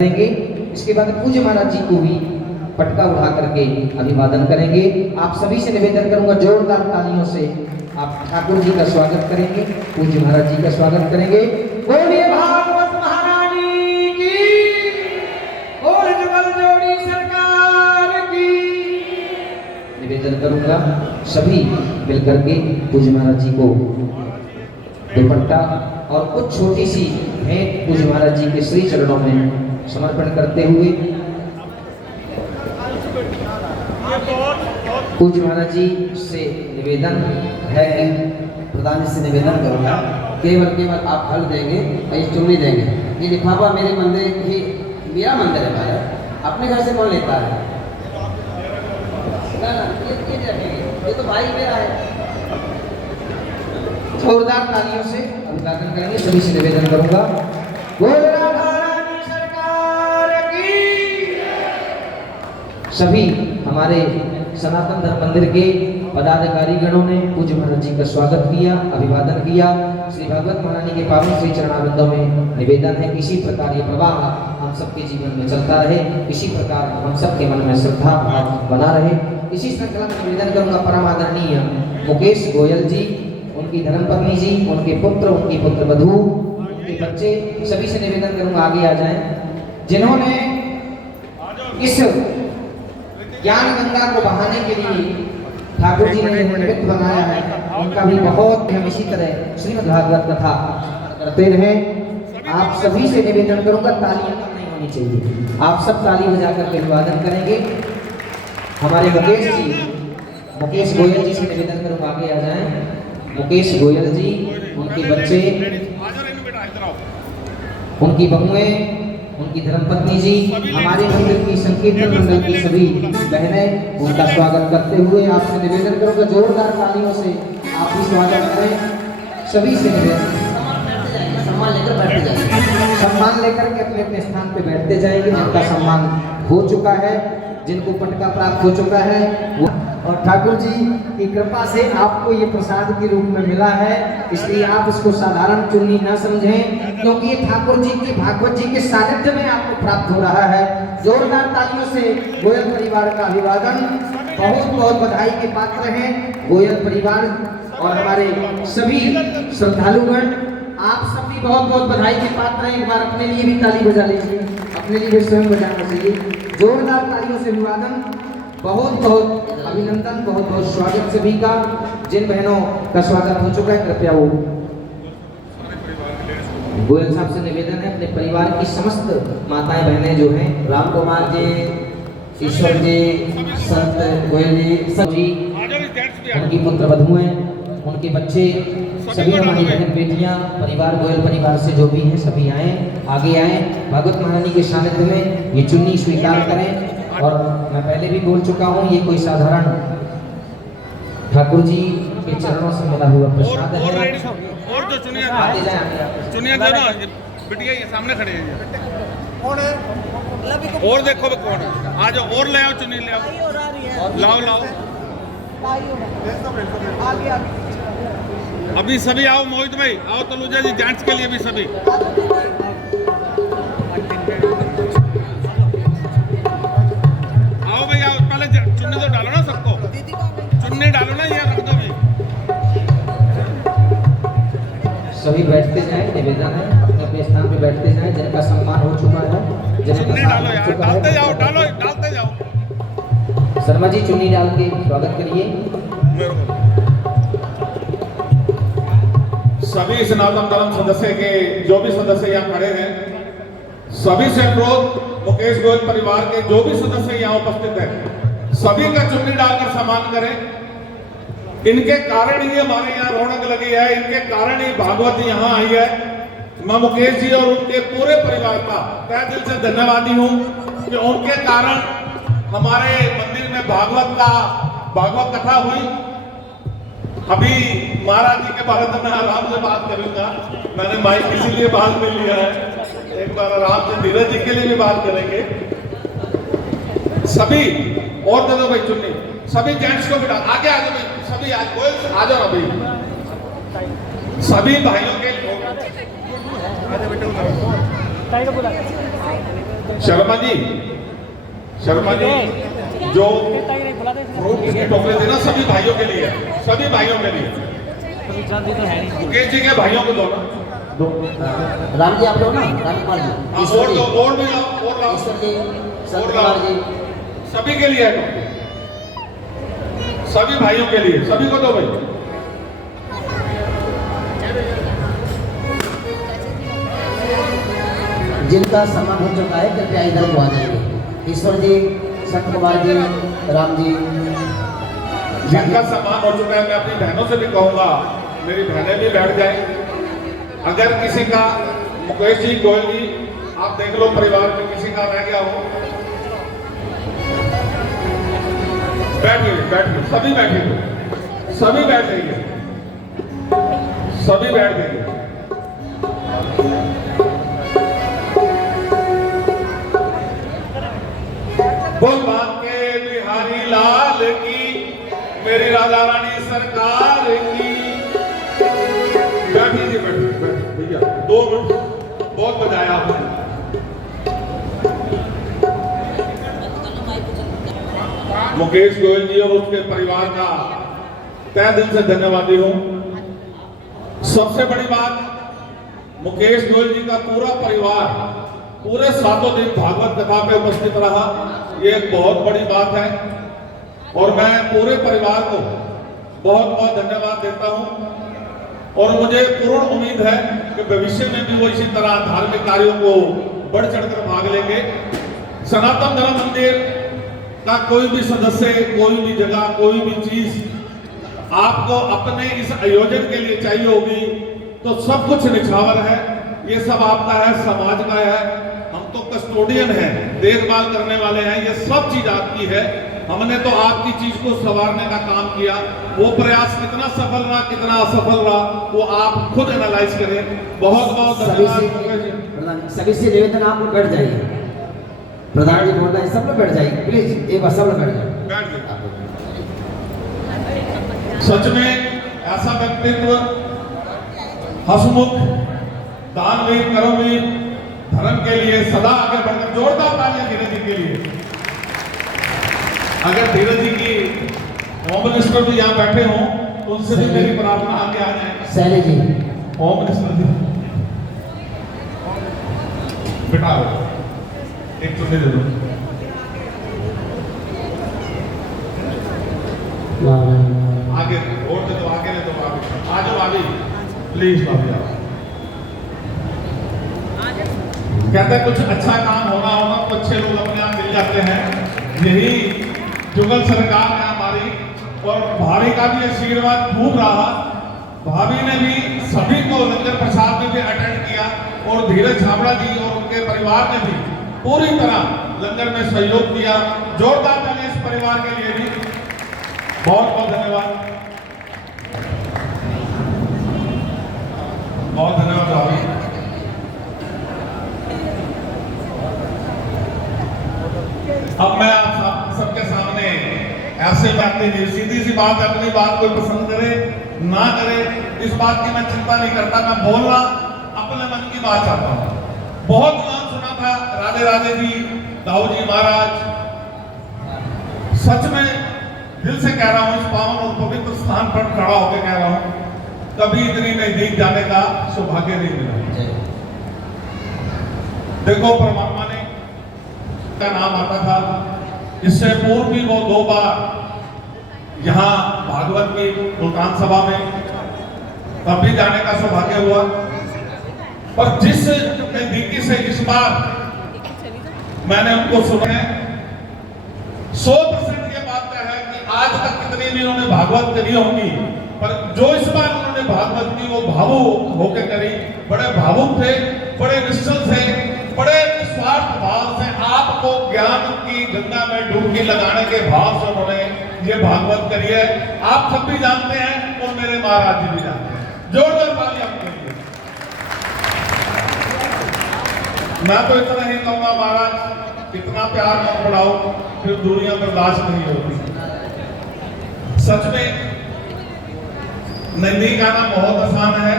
करेंगे। इसके बाद पूज्य महाराज जी को भी पटका उठा करके अभिवादन करेंगे। आप सभी से निवेदन करूंगा जोरदार तालियों से आप ठाकुर जी का स्वागत करेंगे, पूज्य महाराज जी का स्वागत करेंगे। बोलिए भागवत महारानी की, बोल जुगल जोड़ी सरकार की। निवेदन करूंगा सभी मिलकर के पूज्य महाराज जी को दुपट्टा और कुछ छोटी सी भेंट पूज्य महाराज जी के श्री चरणों में समर्पण करते हुए पूज्य महाराज जी से निवेदन है, प्रधान जी से निवेदन करूंगा केवल आप फल देंगे और चुन्नी देंगे। ये लिफाफा मेरे मंदिर ही मेरा मंदिर है भाई, अपने घर से कौन लेता है? ना ये तो भाई मेरा है। जोरदार तालियों से अभिवादन करेंगे। सभी से निवेदन करूंगा सभी हमारे सनातन धर्म मंदिर के पदाधिकारी गणों ने पूज्य महाराज जी का स्वागत किया, अभिवादन किया। श्री भागवत महारानी के पावन श्री चरणारविंदों में निवेदन है कि इसी प्रकार ये प्रवाह हम सबके जीवन में चलता रहे, इसी प्रकार हम सबके मन में श्रद्धा भाव बना रहे। इसी श्रृंखला में निवेदन करूंगा परम आदरणीय मुकेश गोयल जी, उनकी धर्मपत्नी जी, उनके पुत्र, उनकी पुत्र वधू, उनके बच्चे, सभी से निवेदन करूंगा आगे आ जाएं, जिन्होंने इस ज्ञान गंगा को बहाने के लिए ठाकुर जी ने निमित्त बनाया है, उनका भी बहुत हम इसी तरह श्रीमद् भागवत कथा करते रहे। आप सभी से निवेदन करूंगा तालियां कम नहीं होनी चाहिए, आप सब ताली बजा करके अभिवादन करेंगे। हमारे मुकेश गोयल जी से निवेदन करूंगा आगे आ जाएं। मुकेश गोयल जी, उनके बच्चे, उनकी बहुएं, उनकी धर्मपत्नी जी, हमारे मंदिर की संकीर्तन मंडल की सभी बहनें, उनका स्वागत करते हुए आपसे निवेदन करूंगा जोरदार तालियों से आप भी स्वागत करें। सभी से निवेदन सम्मान लेकर बैठ जाएंगे, सम्मान लेकर के अपने अपने स्थान पे बैठते जाएंगे। जिनका सम्मान हो चुका है, जिनको पटका प्राप्त हो चुका है, और ठाकुर जी की कृपा से आपको ये प्रसाद के रूप में मिला है, इसलिए आप इसको साधारण चुन्नी न समझें, क्योंकि ये ठाकुर जी के भागवत जी के सानिध्य में आपको प्राप्त हो रहा है। जोरदार तालियों से गोयल परिवार का अभिवादन। बहुत बहुत बधाई के पात्र हैं गोयल परिवार और हमारे सभी श्रद्धालुगण, आप सभी बहुत बहुत बधाई के पात्र हैं। एक बार अपने लिए भी ताली बजा लीजिए, अपने लिए भी स्वयं बजाना चाहिए। जोरदार तालियों से अभिवादन, बहुत बहुत अभिनंदन, बहुत बहुत स्वागत सभी का। जिन बहनों का स्वागत हो चुका है कृपया वो गोयल साहब से निवेदन है अपने परिवार की समस्त माताएं बहनें जो हैं, राम कुमार जी, ईश्वर जी, संत गोयल जी, उनकी पुत्र वधुएं, उनके बच्चे, सभी हमारी बहन बेटियां, परिवार गोयल परिवार से जो भी हैं सभी आए, आगे आए, भागवत महारानी के सानिध्य में ये चुन्नी स्वीकार करें। और मैं पहले भी बोल चुका हूँ, ये कोई साधारण ठाकुर जी के चरणों से मिला हुआ प्रसाद है। और जो चुनिया आगे जाए, चुनिया दो ना, बिटिया ये सामने खड़े हैं। कौन है? और देखो कौन है, आज और ले आओ चुनी, ले आओ, लाओ लाओ, अभी सभी आओ। मोहित भाई आओ, तलुजा जी जेंट्स के लिए भी सभी आओ भाई आओ। पहले चुन्नी तो डालो ना, सबको चुन्नी डालो ना, ये रख दो भाई। सभी बैठते जाएं, निवेदन है अपने स्थान पे बैठते जाएं। जिनका सम्मान हो चुका है, चुन्नी डालो यार, डालते जाओ, डालो डालते जाओ। शर्मा जी चुन्नी डाल के स्वागत करिए। सभी सनातन धर्म सदस्य के जो भी सदस्य यहाँ खड़े हैं, सभी से अनुरोध, मुकेश गोयल परिवार के जो भी सदस्य यहाँ उपस्थित हैं, सभी का चुन्नी डालकर सम्मान करें। इनके कारण ही हमारे यहाँ रौनक लगी है, इनके कारण ही भागवत यहाँ आई है। मैं मुकेश जी और उनके पूरे परिवार का तहे दिल से धन्यवादी हूँ कि उनके कारण हमारे मंदिर में भागवत कथा हुई। अभी महाराज जी के बारे में मैं आराम से बात करूंगा, मैंने माइक इसीलिए बात में लिया है, एक बार आराम से धीरज जी के लिए भी बात करेंगे। सभी और दे दो भाई चुन्नी, सभी जेंट्स को बिठा, आगे आ जाओ भाई, सभी आ जाओ ना भाई, सभी भाइयों के शर्मा जी जो फ्रूट के टोकरे थे ना सभी भाइयों के लिए, सभी भाइयों के लिए, मुकेश जी के भाइयों को दो ना, दो। राम जी आप लोग ना, राम कुमार जी, हाँ, ईश्वर और जी, दो, और भी लाओ, और लाओ, ईश्वर जी, और सत्य लाओ। कुमार जी, सभी के लिए है टोकरी, सभी भाइयों के लिए, सभी को दो भाई। जिनका सम्मान हो चुका है कृपया इधर को आ जाइए। ईश्वर जी, सत्य कुमार जी, राम जी, जिनका सम्मान हो चुका है, मैं अपनी बहनों से भी कहूंगा मेरी बहनें भी बैठ जाए। अगर किसी का, मुकेश जी, गोयल जी, आप देख लो परिवार में किसी का रह गया हो, बैठिए, सभी बैठिए, सभी बैठ जाइए, सभी बैठ जाइए। बोल बांके बिहारी लाल की, मेरी राजा रानी सरकार की। बैठिए जी, बैठिए भैया, 2 मिनट बहुत बजाया आपने। मुकेश गोयल जी और उसके परिवार का तहे दिल से धन्यवादी हूं। सबसे बड़ी बात, मुकेश गोयल जी का पूरा परिवार पूरे 7 दिन भागवत कथा पे उपस्थित रहा, ये एक बहुत बड़ी बात है और मैं पूरे परिवार को बहुत बहुत धन्यवाद देता हूं। और मुझे पूर्ण उम्मीद है कि भविष्य में भी वो इसी तरह धार्मिक कार्यों को बढ़ चढ़कर भाग लेंगे। सनातन धर्म मंदिर का कोई भी सदस्य, कोई भी जगह, कोई भी चीज आपको अपने इस आयोजन के लिए चाहिए होगी तो सब कुछ निछावर है, ये सब आपका है, समाज का है, हम तो कस्टोडियन हैं, देखभाल करने वाले हैं, ये सब चीज आपकी है। हमने तो आपकी चीज को संवारने का काम किया, वो प्रयास कितना सफल रहा कितना असफल रहा वो आप खुद एनालाइज करें। बहुत बहुत धन्यवाद। सभी से निवेदन आप लोग बैठ जाइए, प्रधान जी बोल रहे हैं, सब लोग बैठ जाइए प्लीज, एक बार सब लोग बैठ जाइए। सच में ऐसा व्यक्तित्व, हसमुख, दानवीर, कर्मवीर, धर्म के लिए सदा आगे बढ़कर, जोरदार तालियां धीरज जी के लिए। अगर धीरज जी की होम मिनिस्टर भी यहाँ बैठे हों तो उनसे भी मेरी प्रार्थना आगे आ जाए। सैनी जी, होम मिनिस्टर जी बेटा एक चुन्नी दे दो। आगे और दे दो, आगे ले दो भाभी, आ जाओ भाभी, प्लीज भाभी आओ। कहते हैं कुछ अच्छा काम होना होगा तो अच्छे लोग अपने आप मिल जाते हैं। यही जुगल सरकार है हमारी, और भाभी का भी आशीर्वाद खूब रहा। भाभी ने भी सभी को लंगर प्रसाद में भी अटेंड किया और धीरज छाबड़ा जी और उनके परिवार ने भी पूरी तरह लंगर में सहयोग किया। जोरदार तालियां इस परिवार के लिए भी, बहुत बहुत धन्यवाद, बहुत धन्यवाद भाभी। अब मैं आप सबके सामने ऐसे बातें नहीं, सीधी सी बात, अपनी बात कोई पसंद करे ना करे इस बात की मैं चिंता नहीं करता, मैं बोलना अपने मन की बात चाहता हूँ। बहुत नाम सुना था राधे राधे जी, दाऊ जी महाराज, सच में दिल से कह रहा हूँ, इस पावन और पवित्र स्थान पर खड़ा होकर कह रहा हूँ, कभी इतनी नजदीक जाने का सौभाग्य नहीं मिला। देखो परमात्मा ने का नाम आता था, इससे पूर्व भी वो 2 बार यहाँ भागवत की मुल्तान सभा में तब भी जाने का सौभाग्य हुआ। पर जिस नजदीकी से इस बार मैंने उनको सुना है, 100% ये बात है कि आज तक कितनी भी उन्होंने भागवत करी होंगी, पर जो इस बार उन्होंने भागवत की वो भावुक होकर करी, बड़े भावुक थे, बड़े निश्चल थे, बड़े निस्वार्थ भाव से आपको ज्ञान की गंगा में डुबकी लगाने के भाव से उन्होंने ये भागवत करी है। आप सब भी जानते हैं और मेरे महाराज जी भी जानते हैं। जोरदार ताली आपके लिए। मैं तो इतना ही कहूंगा महाराज, इतना प्यार मत बढ़ाओ, फिर दुनिया बर्दाश्त नहीं होती। सच में नजदीक आना बहुत आसान है,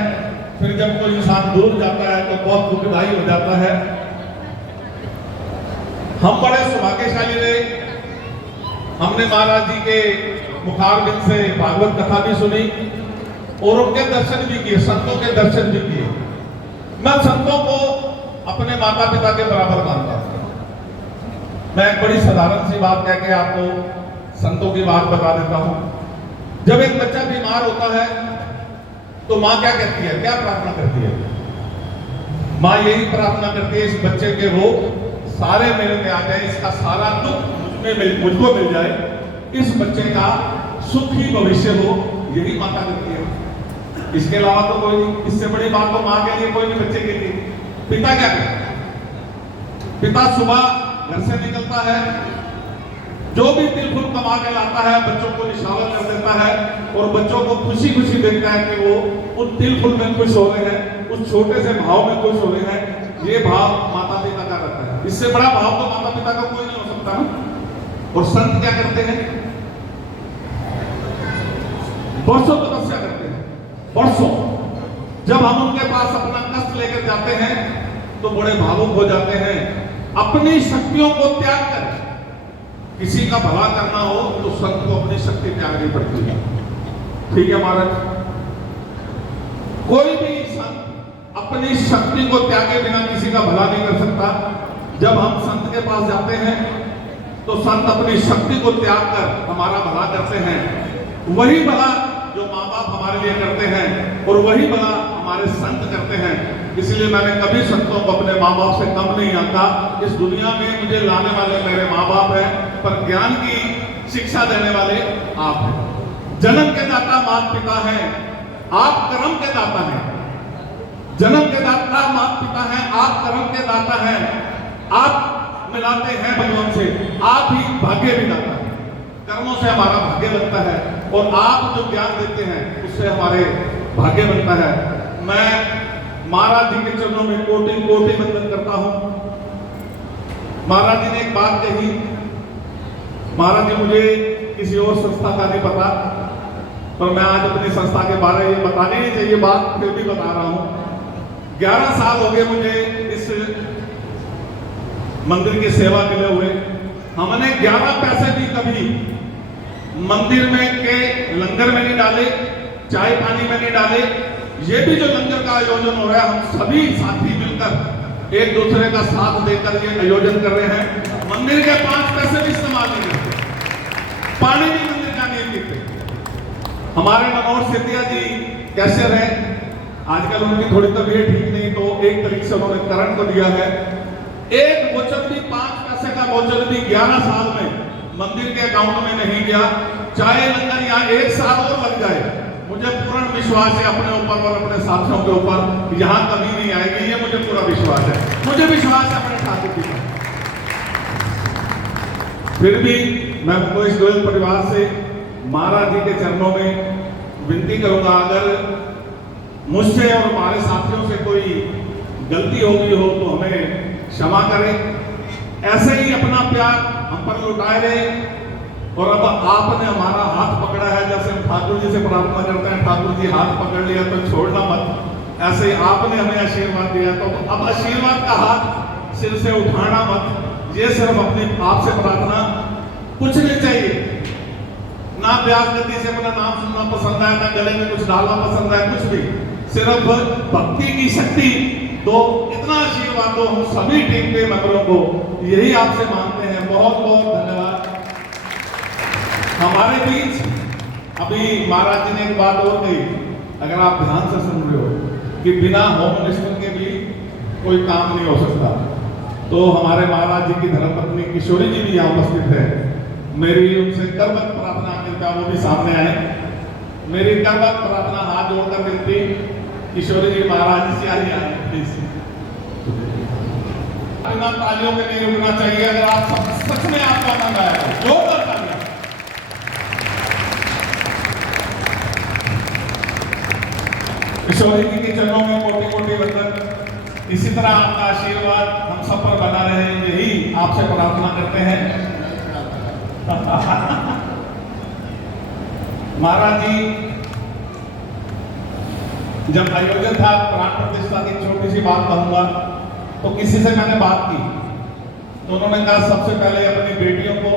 फिर जब कोई इंसान दूर जाता है तो बहुत दुखदाई हो जाता है। हम बड़े सौभाग्यशाली रहे, हमने महाराज जी के मुखारबिंद से भागवत कथा भी सुनी और उनके दर्शन भी किए, संतों के दर्शन भी किए। मैं संतों को अपने माता पिता के बराबर मानता हूं। मैं एक बड़ी साधारण सी बात कह के आपको संतों की बात बता देता हूं। जब एक बच्चा बीमार होता है तो माँ क्या कहती है, क्या प्रार्थना करती है? माँ यही प्रार्थना करती है, इस बच्चे के रोग सारे मेरे में आ जाए, इसका सारा दुख मुझको मिल जाए, इस बच्चे का सुखी भविष्य हो, यही माता करती है। इसके अलावा तो कोई नहीं। इससे बड़ी बात तो माँ के लिए कोई नहीं, बच्चे के लिए। पिता क्या करता है? पिता सुबह घर से निकलता है, जो भी तिलफुल कमा के लाता है बच्चों को निशावर कर देता है और बच्चों को खुशी खुशी देखता है कि वो उस तिलफुल में खुश हो रहे हैं, उस छोटे से भाव में खुश हो रहे हैं। ये भाव माता पिता का रहता है। इससे बड़ा भाव तो माता पिता का कोई नहीं हो सकता ना। और संत क्या करते हैं? वर्षों तपस्या करते हैं, वर्षों। जब हम उनके पास अपना कष्ट लेकर जाते हैं तो बड़े भावुक हो जाते हैं। अपनी शक्तियों को त्याग कर किसी का भला करना हो तो संत को अपनी शक्ति त्यागनी पड़ती है। ठीक है महाराज, कोई भी संत अपनी शक्ति को त्यागे बिना किसी का भला नहीं कर सकता। जब हम संत के पास जाते हैं तो संत अपनी शक्ति को त्याग कर हमारा भला करते हैं। वही भला जो माँ बाप हमारे लिए करते हैं और वही भला हमारे संत करते हैं। इसलिए मैंने कभी संतों को अपने माँ बाप से कम नहीं आंका। इस दुनिया में मुझे लाने वाले मेरे माँ बाप हैं, पर ज्ञान की शिक्षा देने वाले आप हैं। जन्म के दाता माता पिता हैं, आप कर्म के दाता हैं। जन्म के दाता माता पिता हैं, आप कर्म के दाता हैं। आप मिलाते हैं भगवान से, आप ही भाग्य भी दाता है। कर्मों से हमारा भाग्य बनता है और आप जो ज्ञान देते हैं उससे हमारे भाग्य बनता है। मैं महाराज जी के चरणों में कोटि कोटि वंदन करता हूं। महाराज जी ने एक बात कही, महाराज जी मुझे किसी और संस्था का नहीं पता, पर मैं आज अपनी संस्था के बारे में बतानी नहीं चाहिए बात, फिर भी बता रहा हूं। 11 साल हो गए मुझे इस मंदिर की सेवा मिले हुए। हमने 11 पैसे भी कभी मंदिर में के लंगर में नहीं डाले, चाय पानी में नहीं डाले। ये भी जो लंगर का आयोजन हो रहा है, हम सभी साथी मिलकर एक दूसरे का साथ देकर ये आयोजन कर रहे हैं। मंदिर के 5 पैसे भी इस्तेमाल नहीं करते, पानी भी मंदिर का नहीं पीते। हमारे मनोहर सेतिया जी कैशियर हैं, आजकल उनकी थोड़ी तबीयत ठीक नहीं, तो एक तरीके से उन्होंने करण को दिया है। एक वोचर भी 5 पैसे का वोचर भी 11 साल में मंदिर के अकाउंट में नहीं गया। चाहे लंगर यहाँ 1 साल और लग जाए, मुझे पूर्ण विश्वास है अपने ऊपर और अपने साथियों के ऊपर, यहाँ कभी नहीं आएगी, ये मुझे पूरा विश्वास है। मुझे विश्वास है अपने ठाकुर जी पर। फिर भी मैं मुकेश गोयल परिवार से महाराज जी के चरणों में विनती करूंगा, अगर मुझसे और हमारे साथियों से कोई गलती हो गई हो तो हमें क्षमा करें। ऐसे ही अपना प्यार हम पर लुटाए रहे। और अब आपने हमारा हाथ पकड़ा है, जैसे हम ठाकुर जी से प्रार्थना करते हैं, ठाकुर जी हाथ पकड़ लिया तो छोड़ना मत, ऐसे आपने हमें आशीर्वाद दिया, तो अब आशीर्वाद का हाथ सिर से उठाना मत। ये सिर्फ अपने आप से प्रार्थना, कुछ नहीं चाहिए, ना ब्याज गति से अपना नाम सुनना पसंद है, ना गले में कुछ डालना पसंद है, कुछ भी, सिर्फ भक्ति की शक्ति तो इतना आशीर्वाद दो हम सभी टीम के मेंबरों को, यही आपसे मांगते हैं। बहुत बहुत धन्यवाद। हमारे बीच अभी महाराज जी ने एक बात और कही, अगर आप ध्यान से सुन रहे हो, कि बिना होम मिनिस्टर के भी कोई काम नहीं हो सकता। तो हमारे महाराज जी की धर्मपत्नी किशोरी जी भी यहाँ उपस्थित है। मेरी उनसे करबद्ध प्रार्थना कृपया वो भी सामने आए। मेरी करबद्ध प्रार्थना हाथ जोड़कर विनती, किशोरी जी महाराज जी से आइए प्लीज। बिना तालियों में नहीं रुकना चाहिए। अगर आप सच में आपका आनंद आया जो कर तालियां। किशोरी जी के चरणों में कोटि कोटि वंदन। इसी तरह आपका आशीर्वाद हम सब पर बना रहे, यही आपसे प्रार्थना करते हैं। महाराज जी जब आयोजन था प्राण प्रतिष्ठा की, छोटी सी बात कहूंगा, तो किसी से मैंने बात की तो उन्होंने कहा सबसे पहले अपनी बेटियों को,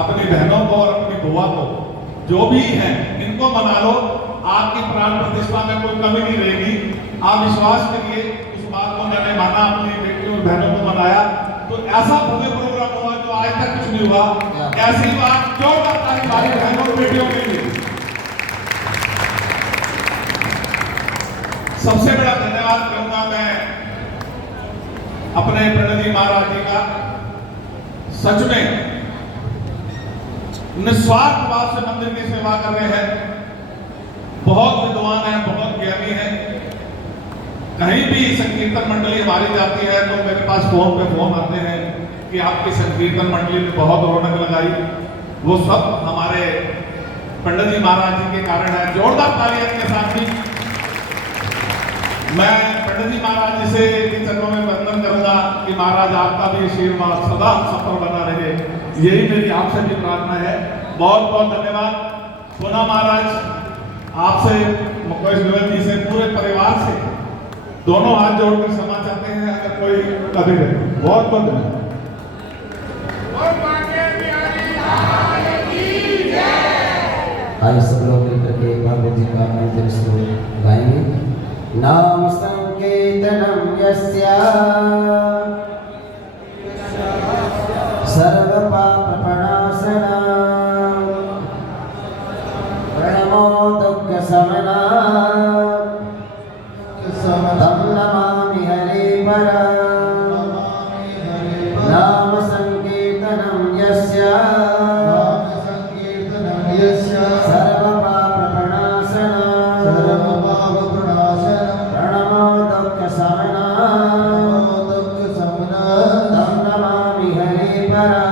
अपनी बहनों को और अपनी बुआ को, जो भी हैं इनको मना लो, आपकी प्राण प्रतिष्ठा में कोई कमी नहीं रहेगी। आप विश्वास करिए, उस बात को मैंने माना, अपनी बेटियों और बहनों को मनाया, तो ऐसा भव्य प्रोग्राम हुआ जो आज तक कुछ नहीं हुआ। ऐसी बात जोरदार ताली हमारी बहनों और बेटियों के लिए। सबसे बड़ा धन्यवाद करूंगा मैं अपने प्रणव जी महाराज जी का। सच में निस्वार्थ भाव से मंदिर की सेवा कर रहे हैं, बहुत विद्वान है, बहुत ज्ञानी है। कहीं भी संकीर्तन मंडली हमारी जाती है तो मेरे पास फोन पे फोन आते हैं कि आपकी संकीर्तन मंडली ने बहुत रौनक लगाई। वो सब हमारे पंडित जी महाराज जी के कारण है। जोरदार तालियां के साथ भी मैं पंडित जी महाराज जी से इन चरणों में वंदन करूंगा कि महाराज आपका भी आशीर्वाद सदा सफल बना रहे, यही मेरी आपसे भी प्रार्थना है। बहुत बहुत धन्यवाद। पुनः महाराज आपसे, मुकेश गोयल जी से, पूरे परिवार से दोनों हाथ जोड़कर क्षमा चाहते हैं अगर कोई कभी रहे। बहुत बहुत धन्यवाद। आइए सब लोग मिलकर के भगवत जी का मंदिर श्लोक गाएंगे। नाम संकीर्तनम यस्य सर्व पाप प्रणाशनम प्रणमो दुःख शमनम तम नमामि हरिपरम। नाम संकीर्तनम यस्य सर्व पाप प्रणाशनम प्रणमो दुःख शमनम तम नमामि हरिपरम।